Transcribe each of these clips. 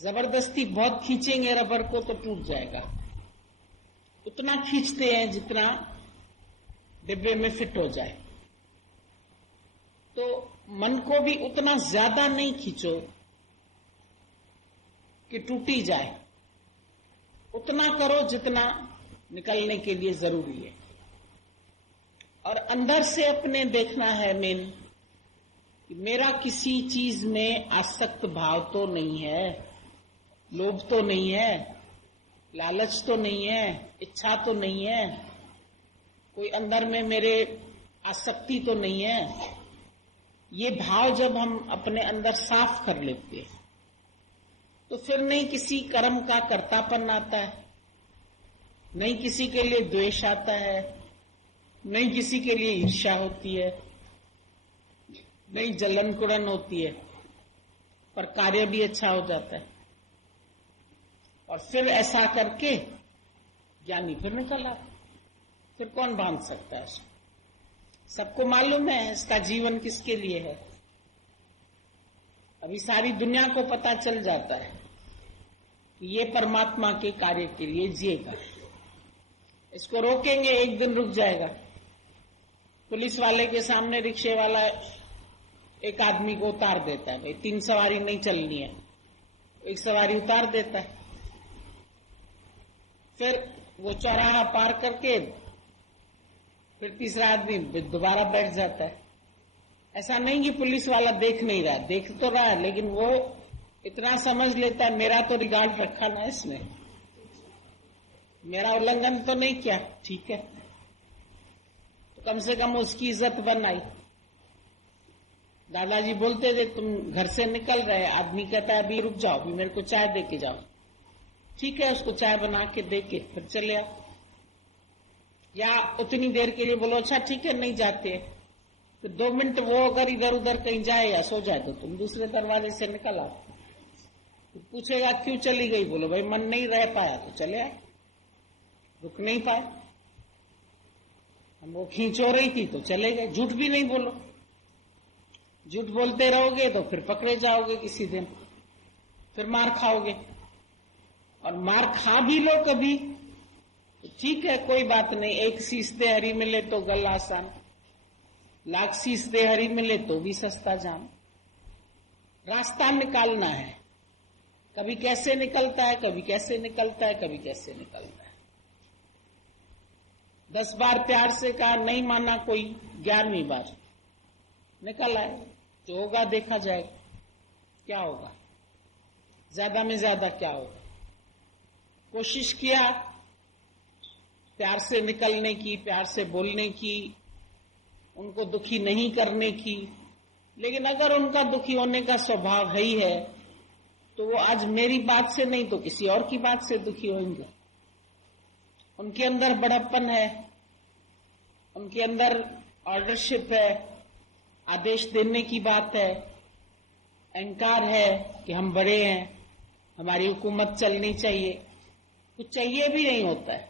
जबरदस्ती बहुत खींचेंगे रबर को तो टूट जाएगा। उतना खींचते हैं जितना डिब्बे में फिट हो जाए। तो मन को भी उतना ज्यादा नहीं खींचो कि टूटी जाए, उतना करो जितना निकलने के लिए जरूरी है। और अंदर से अपने देखना है मेन कि मेरा किसी चीज में आसक्त भाव तो नहीं है, लोभ तो नहीं है, लालच तो नहीं है, इच्छा तो नहीं है, कोई अंदर में मेरे आसक्ति तो नहीं है। ये भाव जब हम अपने अंदर साफ कर लेते हैं तो फिर नहीं किसी कर्म का कर्तापन आता है, नहीं किसी के लिए द्वेष आता है, नहीं किसी के लिए ईर्ष्या होती है, नहीं जलन कुड़न होती है, पर कार्य भी अच्छा हो जाता है। और फिर ऐसा करके ज्ञानी फिर निकल आता। फिर कौन बांध सकता है उसको? सबको मालूम है इसका जीवन किसके लिए है। अभी सारी दुनिया को पता चल जाता है कि ये परमात्मा के कार्य के लिए जिएगा। इसको रोकेंगे एक दिन रुक जाएगा। पुलिस वाले के सामने रिक्शे वाला एक आदमी को उतार देता है, भाई 3 सवारी नहीं चलनी है, एक सवारी उतार देता है। फिर वो चौराहा पार करके फिर तीसरा आदमी दोबारा बैठ जाता है। ऐसा नहीं कि पुलिस वाला देख नहीं रहा, देख तो रहा है, लेकिन वो इतना समझ लेता है मेरा तो रिगार्ड रखा ना इसने, मेरा उल्लंघन तो नहीं किया, ठीक है, तो कम से कम उसकी इज्जत बनाई। दादाजी बोलते थे तुम घर से निकल रहे, आदमी कहता है अभी रुक जाओ, अभी मेरे को चाय दे के जाओ। ठीक है, उसको चाय बना के दे के फिर चले आओ। या उतनी देर के लिए बोलो अच्छा ठीक है नहीं जाते, तो 2 मिनट वो अगर इधर उधर कहीं जाए या सो जाए तो तुम दूसरे दरवाजे से निकल आओ। तो पूछेगा क्यों चली गई, बोलो भाई मन नहीं रह पाया तो चले आए, रुक नहीं पाए, हम वो खींच हो रही थी तो चले गए। झूठ भी नहीं बोलो, झूठ बोलते रहोगे तो फिर पकड़े जाओगे किसी दिन, फिर मार खाओगे। और मार खा भी लो कभी तो ठीक है, कोई बात नहीं, 1 सीसते हरी मिले तो गल आसान, 1,00,000 सीसते हरी मिले तो भी सस्ता जाम। रास्ता निकालना है, कभी कैसे निकलता है, कभी कैसे निकलता है, कभी कैसे निकलता है। 10 बार प्यार से कहा नहीं माना कोई, 11वीं बार निकल आए, जो होगा देखा जाएगा। क्या होगा, ज्यादा में ज्यादा क्या होगा। कोशिश किया प्यार से निकलने की, प्यार से बोलने की, उनको दुखी नहीं करने की, लेकिन अगर उनका दुखी होने का स्वभाव है ही है तो वो आज मेरी बात से नहीं तो किसी और की बात से दुखी होंगे। उनके अंदर बड़प्पन है, उनके अंदर ऑर्डरशिप है, आदेश देने की बात है, अहंकार है कि हम बड़े हैं, हमारी हुकूमत चलनी चाहिए। कुछ चाहिए भी नहीं होता है,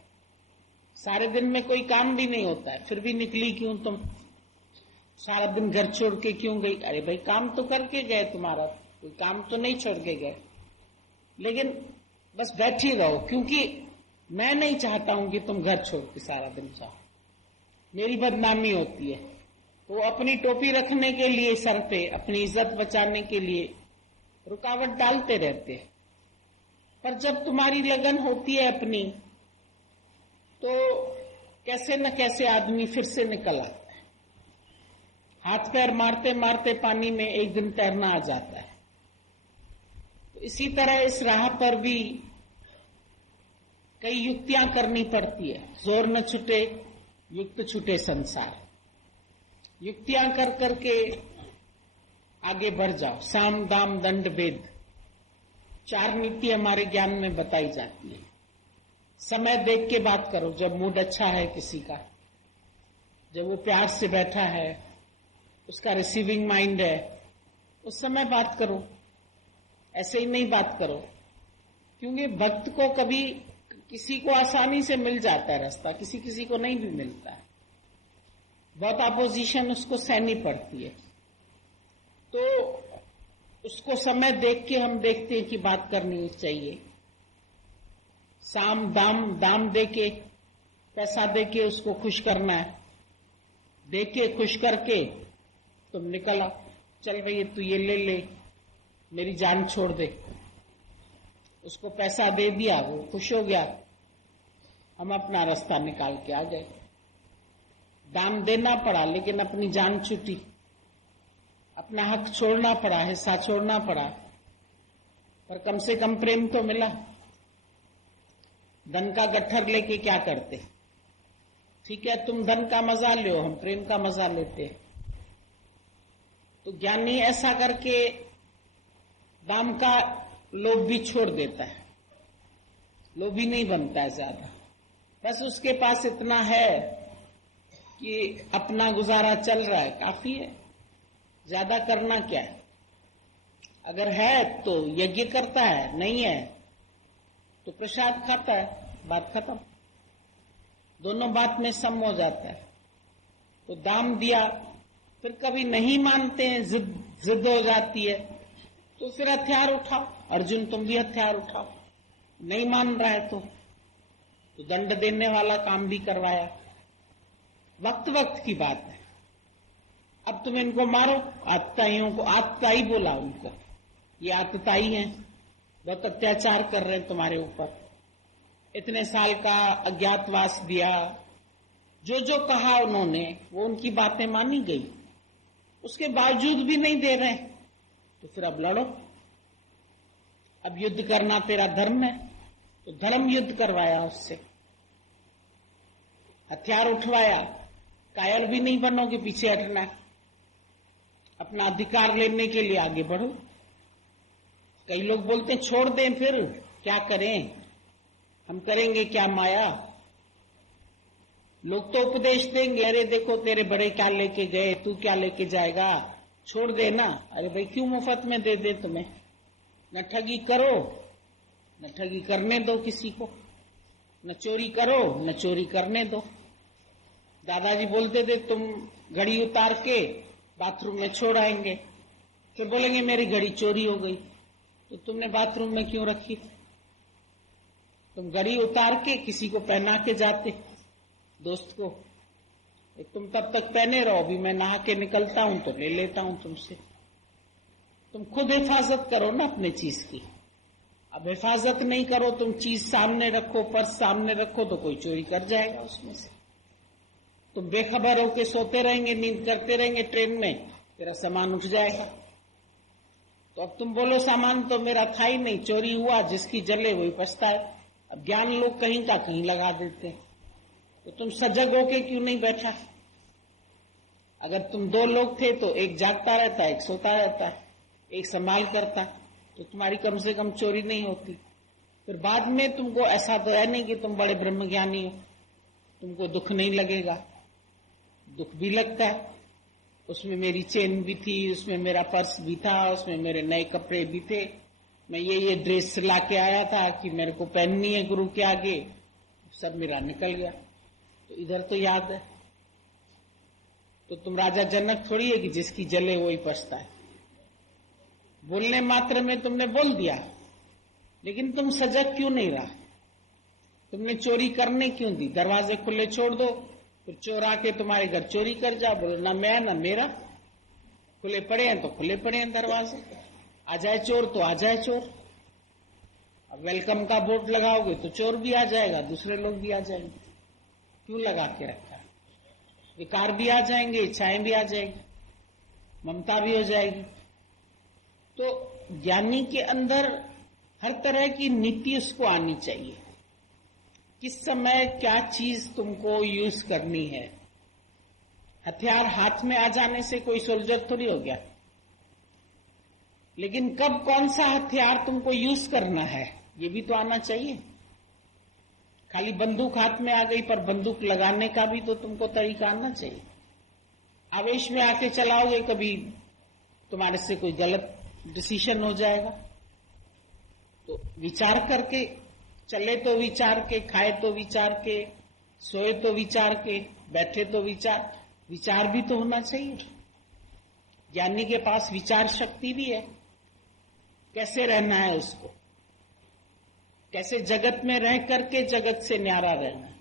सारे दिन में कोई काम भी नहीं होता है, फिर भी निकली क्यों तुम, सारा दिन घर छोड़ के क्यों गई। अरे भाई काम तो करके गए, तुम्हारा कोई काम तो नहीं छोड़ के गए, लेकिन बस बैठी रहो, क्योंकि मैं नहीं चाहता हूं कि तुम घर छोड़ के सारा दिन जाओ, मेरी बदनामी होती है। तो अपनी टोपी रखने के लिए सर पे, अपनी इज्जत बचाने के लिए रुकावट डालते रहते हैं। पर जब तुम्हारी लगन होती है अपनी, तो कैसे न कैसे आदमी फिर से निकल आता है। हाथ पैर मारते मारते पानी में एक दिन तैरना आ जाता है। तो इसी तरह इस राह पर भी कई युक्तियां करनी पड़ती है। जोर न छूटे युक्त छूटे संसार, युक्तियां कर करके आगे बढ़ जाओ। साम दाम दंड भेद 4 नीति हमारे ज्ञान में बताई जाती है। समय देख के बात करो, जब मूड अच्छा है किसी का, जब वो प्यार से बैठा है, उसका रिसीविंग माइंड है, उस समय बात करो, ऐसे ही नहीं बात करो। क्योंकि भक्त को कभी किसी को आसानी से मिल जाता है रास्ता, किसी किसी को नहीं भी मिलता है, बहुत अपोजिशन उसको सहनी पड़ती है। तो उसको समय देख के हम देखते हैं कि बात करनी चाहिए। साम दाम दे के, पैसा दे के उसको खुश करना है, दे के खुश करके तुम निकल आओ, चल भई तू ये ले ले, मेरी जान छोड़ दे। उसको पैसा दे दिया, वो खुश हो गया, हम अपना रास्ता निकाल के आ गए। दाम देना पड़ा लेकिन अपनी जान छूटी, अपना हक छोड़ना पड़ा, हिस्सा छोड़ना पड़ा, पर कम से कम प्रेम तो मिला। धन का गट्ठर लेके क्या करते? ठीक है, तुम धन का मजा लो, हम प्रेम का मजा लेते हैं। तो ज्ञानी ऐसा करके दाम का लोभ भी छोड़ देता है, लोभी नहीं बनता है ज्यादा। बस उसके पास इतना है कि अपना गुजारा चल रहा है, काफी है, ज्यादा करना क्या है। अगर है तो यज्ञ करता है, नहीं है तो प्रसाद खाता है, बात खत्म। दोनों बात में सम हो जाता है। तो दाम दिया, फिर कभी नहीं मानते हैं, जिद हो जाती है, तो फिर हथियार उठाओ। अर्जुन तुम भी हथियार उठाओ, नहीं मान रहा है तो दंड देने वाला काम भी करवाया। वक्त वक्त की बात है। अब तुम इनको मारो, आतताइयों को, आतताई बोला उनको, ये आतताई हैं, बहुत अत्याचार कर रहे हैं तुम्हारे ऊपर। इतने साल का अज्ञातवास दिया, जो जो कहा उन्होंने वो उनकी बातें मानी गई, उसके बावजूद भी नहीं दे रहे, तो फिर अब लड़ो। अब युद्ध करना तेरा धर्म है, तो धर्म युद्ध करवाया उससे, हथियार उठवाया। कायर भी नहीं बनो कि पीछे हटना है, अपना अधिकार लेने के लिए आगे बढ़ो। कई लोग बोलते हैं छोड़ दें, फिर क्या करें, हम करेंगे क्या माया। लोग तो उपदेश देंगे, अरे देखो तेरे बड़े क्या लेके गए, तू क्या लेके जाएगा, छोड़ देना। अरे भाई क्यों मुफ्त में दे दे तुम्हें? न ठगी करो, न ठगी करने दो किसी को, न चोरी करो, न चोरी करने दो। दादाजी बोलते थे तुम घड़ी उतार के बाथरूम में छोड़ आएंगे, फिर बोलेंगे मेरी घड़ी चोरी हो गई, तो तुमने बाथरूम में क्यों रखी? तुम घड़ी उतार के किसी को पहना के जाते, दोस्त को, तुम तब तक पहने रहो, अभी मैं नहा के निकलता हूं तो ले लेता हूं तुमसे। तुम खुद हिफाजत करो ना अपने चीज की। अब हिफाजत नहीं करो, तुम चीज सामने रखो, पर्स सामने रखो, तो कोई चोरी कर जाएगा उसमें से। तुम बेखबर होके सोते रहेंगे, नींद करते रहेंगे ट्रेन में, तेरा सामान उठ जाएगा। तो अब तुम बोलो सामान तो मेरा था ही नहीं, चोरी हुआ, जिसकी जले वही पछताए। अब ज्ञान लोग कहीं का कहीं लगा देते हैं, तो तुम सजग होके क्यों नहीं बैठा? अगर तुम दो लोग थे तो एक जागता रहता है, एक सोता रहता है, एक संभाल करता है, तो तुम्हारी कम से कम चोरी नहीं होती। फिर बाद में तुमको ऐसा तो है नहीं कि तुम बड़े ब्रह्मज्ञानी हो, तुमको दुख नहीं लगेगा। दुख भी लगता है, उसमें मेरी चेन भी थी, उसमें मेरा पर्स भी था, उसमें मेरे नए कपड़े भी थे, मैं ये ड्रेस सिला के आया था कि मेरे को पहननी है गुरु के आगे, सब मेरा निकल गया। तो इधर तो याद है। तो तुम राजा जनक थोड़ी है कि जिसकी जले वही पछता है। बोलने मात्र में तुमने बोल दिया, लेकिन तुम सजग क्यों नहीं रहा? तुमने चोरी करने क्यों दी? दरवाजे खुले छोड़ दो, फिर चोर आके तुम्हारे घर चोरी कर जा, बोलो ना मैं ना मेरा, खुले पड़े हैं तो खुले पड़े हैं दरवाजे, आ जाए चोर तो आ जाए चोर। अब वेलकम का बोर्ड लगाओगे तो चोर भी आ जाएगा, दूसरे लोग भी आ जाएंगे, क्यों लगा के रखा है? विकार भी आ जाएंगे, इच्छाएं भी आ जाएंगी, ममता भी हो जाएगी। तो ज्ञानी के अंदर हर तरह की नीति उसको आनी चाहिए, किस समय क्या चीज तुमको यूज करनी है। हथियार हाथ में आ जाने से कोई सोल्जर थोड़ी हो गया, लेकिन कब कौन सा हथियार तुमको यूज करना है ये भी तो आना चाहिए। खाली बंदूक हाथ में आ गई, पर बंदूक लगाने का भी तो तुमको तरीका आना चाहिए। आवेश में आके चलाओगे, कभी तुम्हारे से कोई गलत डिसीजन हो जाएगा। तो विचार करके चले, तो विचार के, खाए तो विचार के, सोए तो विचार के, बैठे तो विचार भी तो होना चाहिए। ज्ञानी के पास विचार शक्ति भी है, कैसे रहना है उसको, कैसे जगत में रह करके जगत से न्यारा रहना है।